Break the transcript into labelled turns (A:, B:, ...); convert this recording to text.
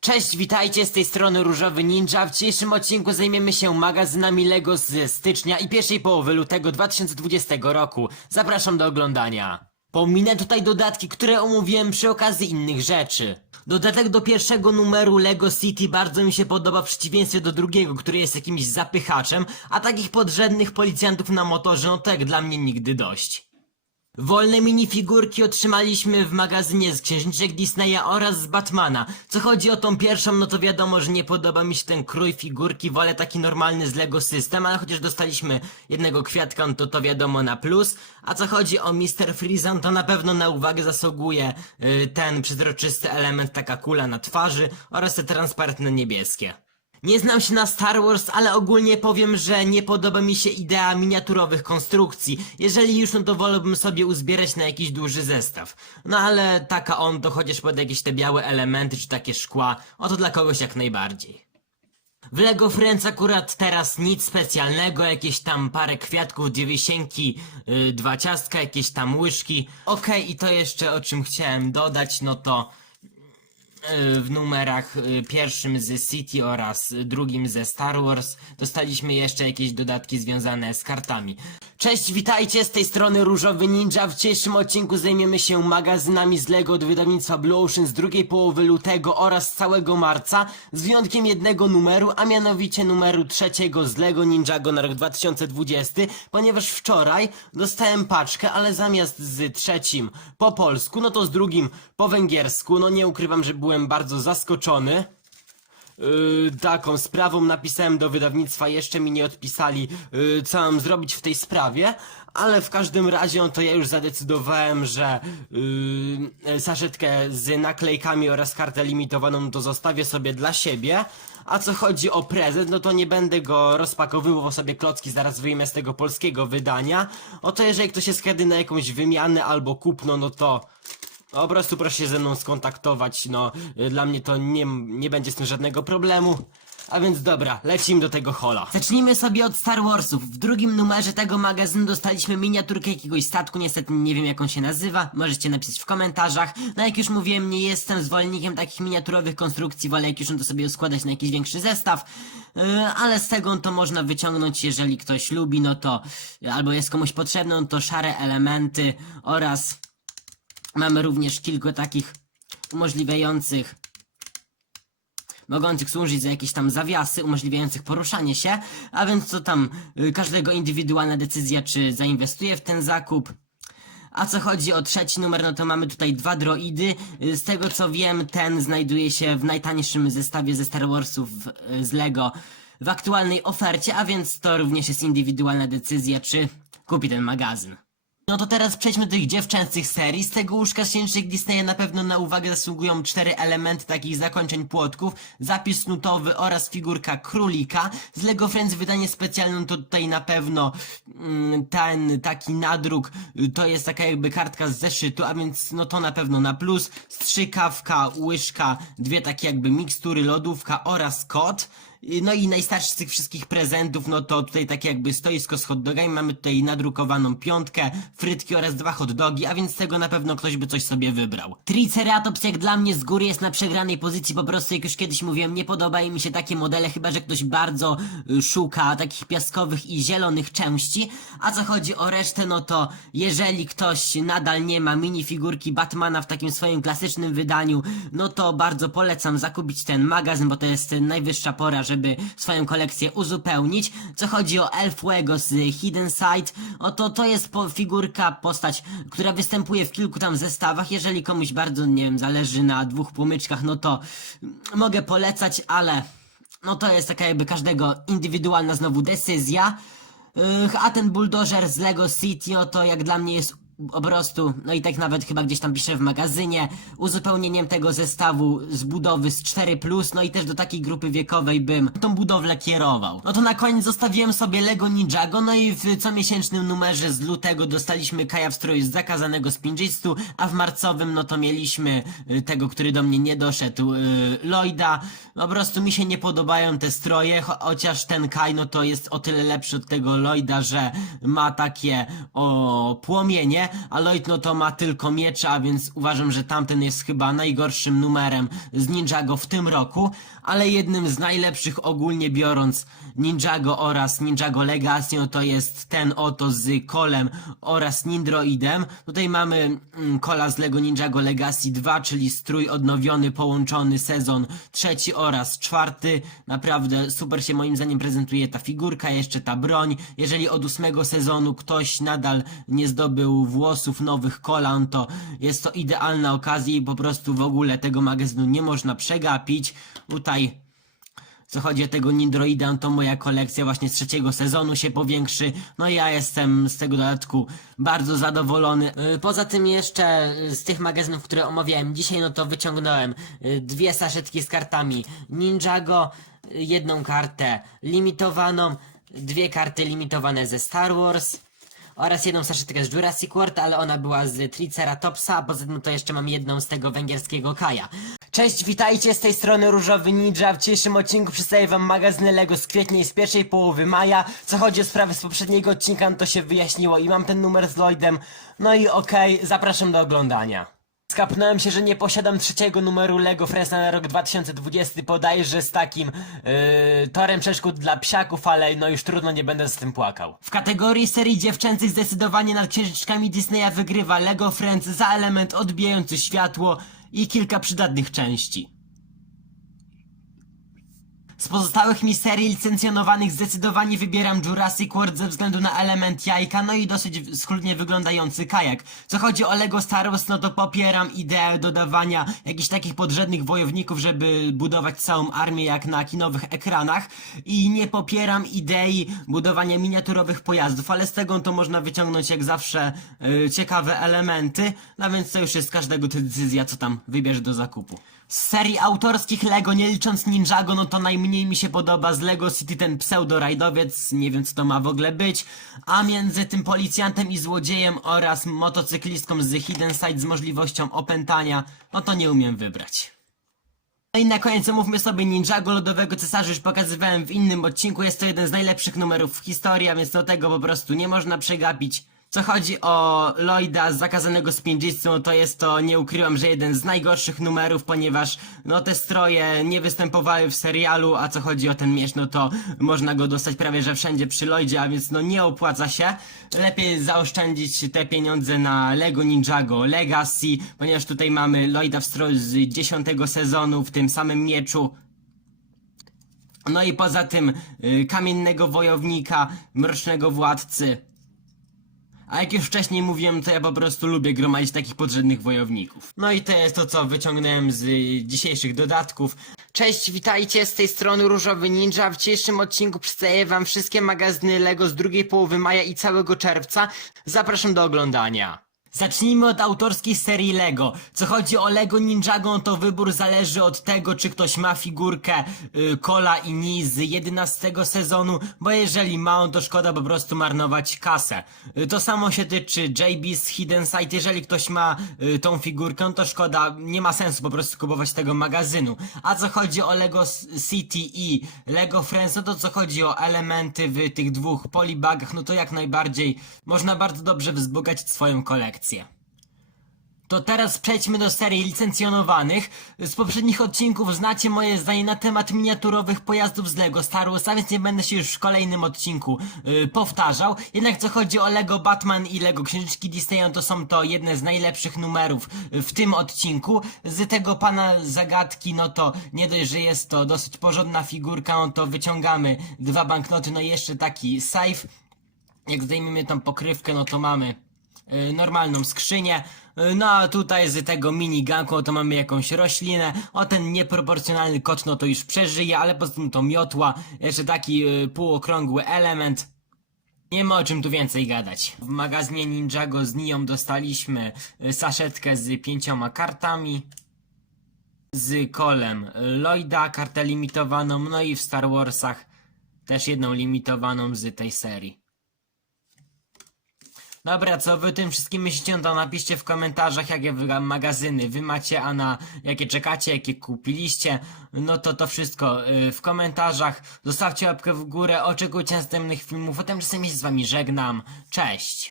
A: Cześć, witajcie z tej strony Różowy Ninja. W dzisiejszym odcinku zajmiemy się magazynami LEGO z stycznia i pierwszej połowy lutego 2020 roku. Zapraszam do oglądania. Pominę tutaj dodatki, które omówiłem przy okazji innych rzeczy. Dodatek do pierwszego numeru LEGO City bardzo mi się podoba w przeciwieństwie do drugiego, który jest jakimś zapychaczem, a takich podrzędnych policjantów na motorze, no to jak dla mnie nigdy dość. Wolne minifigurki otrzymaliśmy w magazynie z księżniczek Disneya oraz z Batmana. Co chodzi o tą pierwszą, no to wiadomo, że nie podoba mi się ten krój figurki, wolę taki normalny z Lego System, ale chociaż dostaliśmy jednego kwiatka, no to to wiadomo na plus. A co chodzi o Mr. Freezan, to na pewno na uwagę zasługuje y, ten przezroczysty element, taka kula na twarzy oraz te transparentne niebieskie. Nie znam się na Star Wars, ale ogólnie powiem, że nie podoba mi się idea miniaturowych konstrukcji. Jeżeli już, no to wolałbym sobie uzbierać na jakiś duży zestaw. No ale taka on to chociaż pod jakieś te białe elementy czy takie szkła, oto dla kogoś jak najbardziej. W Lego Friends akurat teraz nic specjalnego, jakieś tam parę kwiatków, dwie wisienki, yy, dwa ciastka, jakieś tam łyżki. Okej, i to jeszcze o czym chciałem dodać, no to w numerach y, pierwszym z City oraz y, drugim ze Star Wars dostaliśmy jeszcze jakieś dodatki związane z kartami. Cześć, witajcie z tej strony Różowy Ninja. W dzisiejszym odcinku zajmiemy się magazynami z Lego od wydawnictwa Blue Ocean z drugiej połowy lutego oraz całego marca, z wyjątkiem jednego numeru, a mianowicie numeru trzeciego z Lego Ninjago na rok 2020, ponieważ wczoraj dostałem paczkę, ale zamiast z trzecim po polsku, no to z drugim po węgiersku. No nie ukrywam, że byłem bardzo zaskoczony. Yy, taką sprawą napisałem do wydawnictwa, jeszcze mi nie odpisali, yy, co mam zrobić w tej sprawie, ale w każdym razie no to ja już zadecydowałem, że yy, saszetkę z naklejkami oraz kartę limitowaną to zostawię sobie dla siebie. A co chodzi o prezent, no to nie będę go rozpakowywał sobie klocki, zaraz wyjmę z tego polskiego wydania. Oto jeżeli ktoś jest kiedy na jakąś wymianę albo kupno, no to no, po prostu proszę się ze mną skontaktować, no y, dla mnie to nie, nie będzie z tym żadnego problemu. A więc dobra, lecimy do tego hola. Zacznijmy sobie od Star Warsów. W drugim numerze tego magazynu dostaliśmy miniaturkę jakiegoś statku, niestety nie wiem jak on się nazywa, możecie napisać w komentarzach. No jak już mówiłem, nie jestem zwolennikiem takich miniaturowych konstrukcji, wolę jak już to sobie składać na jakiś większy zestaw. Yy, ale z tego to można wyciągnąć, jeżeli ktoś lubi, no to albo jest komuś potrzebne, no to szare elementy oraz Mamy również kilku takich umożliwiających mogących służyć za jakieś tam zawiasy umożliwiających poruszanie się, a więc to tam y, każdego indywidualna decyzja, czy zainwestuje w ten zakup. A co chodzi o trzeci numer, no to mamy tutaj dwa droidy. Y, Z tego co wiem, ten znajduje się w najtańszym zestawie ze Star Warsów y, z Lego w aktualnej ofercie, a więc to również jest indywidualna decyzja, czy kupi ten magazyn. No to teraz przejdźmy do tych dziewczęcych serii. Z tego łóżka księżniczek Disneya na pewno na uwagę zasługują cztery elementy takich zakończeń płotków, zapis nutowy oraz figurka królika. Z Lego Friends wydanie specjalne to tutaj na pewno mm, ten taki nadruk to jest taka jakby kartka z zeszytu, a więc no to na pewno na plus. Strzykawka, łyżka, dwie takie jakby mikstury, lodówka oraz kot. Y, No i najstarszy z tych wszystkich prezentów, no to tutaj takie jakby stoisko z hot dogami. Mamy tutaj nadrukowaną piątkę, frytki oraz dwa hot dogi, a więc z tego na pewno ktoś by coś sobie wybrał. Triceratops jak dla mnie z góry jest na przegranej pozycji, po prostu jak już kiedyś mówiłem, nie podobają mi się takie modele, chyba że ktoś bardzo y, szuka takich piaskowych i zielonych części. A co chodzi o resztę, no to jeżeli ktoś nadal nie ma minifigurki Batmana w takim swoim klasycznym wydaniu, no to bardzo polecam zakupić ten magazyn, bo to jest najwyższa pora, żeby swoją kolekcję uzupełnić. Co chodzi o Elfwego z Hidden Side, oto to jest po figurka, postać, która występuje w kilku tam zestawach. Jeżeli komuś bardzo, nie wiem, zależy na dwóch płomyczkach, no to mogę polecać, ale no to jest taka jakby każdego indywidualna znowu decyzja. A ten buldożer z Lego City, no to jak dla mnie jest po prostu, no i tak nawet chyba gdzieś tam piszę w magazynie, uzupełnieniem tego zestawu z budowy z 4+, no i też do takiej grupy wiekowej bym tą budowlę kierował. No to na koniec zostawiłem sobie Lego Ninjago, no i w comiesięcznym numerze z lutego dostaliśmy Kaja w stroju z zakazanego spinjistu, a w marcowym no to mieliśmy y, tego, który do mnie nie doszedł, y, Lloyda. Po prostu mi się nie podobają te stroje, cho chociaż ten Kaj no to jest o tyle lepszy od tego Lloyda, że ma takie o płomienie, a Lloyd no to ma tylko miecze, a więc uważam, że tamten jest chyba najgorszym numerem z Ninjago w tym roku, ale jednym z najlepszych ogólnie biorąc Ninjago oraz Ninjago Legacy no to jest ten oto z Kolem oraz Nindroidem. Tutaj mamy mm, z Lego Ninjago Legacy 2, czyli strój odnowiony, połączony sezon trzeci oraz czwarty. Naprawdę super się moim zdaniem prezentuje ta figurka, jeszcze ta broń. Jeżeli od ósmego sezonu ktoś nadal nie zdobył włosów nowych kolan, to jest to idealna okazja i po prostu w ogóle tego magazynu nie można przegapić. Tutaj co chodzi o tego Nindroida, to moja kolekcja właśnie z trzeciego sezonu się powiększy. No ja jestem z tego dodatku bardzo zadowolony. Yy, Poza tym jeszcze yy, z tych magazynów, które omawiałem dzisiaj, no to wyciągnąłem yy, dwie saszetki z kartami Ninjago, jedną kartę limitowaną, dwie karty limitowane ze Star Wars oraz jedną saszetkę z Jurassic World, ale ona była z Triceratopsa, a poza tym to jeszcze mam jedną z tego węgierskiego Kaja. Cześć, witajcie z tej strony Różowy Ninja. W dzisiejszym odcinku przedstawię wam magazyn Lego z kwietnia i z pierwszej połowy maja. Co chodzi o sprawy z poprzedniego odcinka, no to się wyjaśniło i mam ten numer z Lloydem. No i okej, zapraszam do oglądania. Skapnąłem się, że nie posiadam trzeciego numeru Lego Fresna na rok 2020, bodajże z takim yy, torem przeszkód dla psiaków, ale no już trudno, nie będę z tym płakał. W kategorii serii dziewczęcych zdecydowanie nad księżyczkami Disneya wygrywa Lego Friends za element odbijający światło i kilka przydatnych części. Z pozostałych mi serii licencjonowanych zdecydowanie wybieram Jurassic World ze względu na element jajka, no i dosyć schludnie wyglądający kajak. Co chodzi o Lego Star Wars, no to popieram ideę dodawania jakichś takich podrzędnych wojowników, żeby budować całą armię jak na kinowych ekranach i nie popieram idei budowania miniaturowych pojazdów, ale z tego to można wyciągnąć jak zawsze yy, ciekawe elementy, no więc to już jest każdego decyzja, co tam wybierze do zakupu. Z serii autorskich Lego, nie licząc Ninjago, no to najmniej mi się podoba z Lego City ten pseudo-rajdowiec, nie wiem co to ma w ogóle być, a między tym policjantem i złodziejem oraz motocyklistką z Hidden Side z możliwością opętania, no to nie umiem wybrać. No i na koniec omówmy sobie Ninjago Lodowego Cesarza, już pokazywałem w innym odcinku, jest to jeden z najlepszych numerów w historii, a więc do tego po prostu nie można przegapić. Co chodzi o Lloyda z zakazanego no to jest to, nie ukrywam, że jeden z najgorszych numerów, ponieważ no te stroje nie występowały w serialu, a co chodzi o ten miecz, no to można go dostać prawie że wszędzie przy Lloydzie, a więc no nie opłaca się. Lepiej zaoszczędzić te pieniądze na Lego Ninjago Legacy, ponieważ tutaj mamy Lloyda w stroju z 10 sezonu w tym samym mieczu, no i poza tym y, kamiennego wojownika, mrocznego władcy. A jak już wcześniej mówiłem, to ja po prostu lubię gromadzić takich podrzędnych wojowników. No i to jest to, co wyciągnąłem z y, dzisiejszych dodatków. Cześć, witajcie z tej strony Różowy Ninja. W dzisiejszym odcinku przedstawię wam wszystkie magazyny LEGO z drugiej połowy maja i całego czerwca. Zapraszam do oglądania. Zacznijmy od autorskiej serii Lego. Co chodzi o Lego Ninjago, to wybór zależy od tego, czy ktoś ma figurkę y, Kola i Ni z 11 sezonu, bo jeżeli ma on, to szkoda po prostu marnować kasę. Y, to samo się tyczy JB z Hidden Side. Jeżeli ktoś ma y, tą figurkę, to szkoda, nie ma sensu po prostu kupować tego magazynu. A co chodzi o Lego City i Lego Friends, no to co chodzi o elementy w tych dwóch polibagach, no to jak najbardziej można bardzo dobrze wzbogacić swoją kolekcję. To teraz przejdźmy do serii licencjonowanych. Z poprzednich odcinków znacie moje zdanie na temat miniaturowych pojazdów z Lego Star Wars, a więc nie będę się już w kolejnym odcinku yy, powtarzał. Jednak co chodzi o Lego Batman i Lego Księżyczki Disneya, no to są to jedne z najlepszych numerów y, w tym odcinku. Z tego pana zagadki, no to nie dość, że jest to dosyć porządna figurka, no to wyciągamy dwa banknoty, no i jeszcze taki safe. Jak zdejmiemy tą pokrywkę, no to mamy y, normalną skrzynię. Y, No a tutaj z tego miniganku to mamy jakąś roślinę. O ten nieproporcjonalny kot no to już przeżyje, ale poza tym to miotła. Jeszcze taki y, półokrągły element. Nie ma o czym tu więcej gadać. W magazynie Ninjago z Nią dostaliśmy y, saszetkę z pięcioma kartami. Z kolem Lloyda, kartę limitowaną, no i w Star Warsach też jedną limitowaną z tej serii. Dobra, co wy tym wszystkim myślicie, no to napiszcie w komentarzach, jakie magazyny wy macie, a na jakie czekacie, jakie kupiliście. No to to wszystko y, w komentarzach. Zostawcie łapkę w górę, oczekujcie następnych filmów, potem czasem się z wami żegnam. Cześć!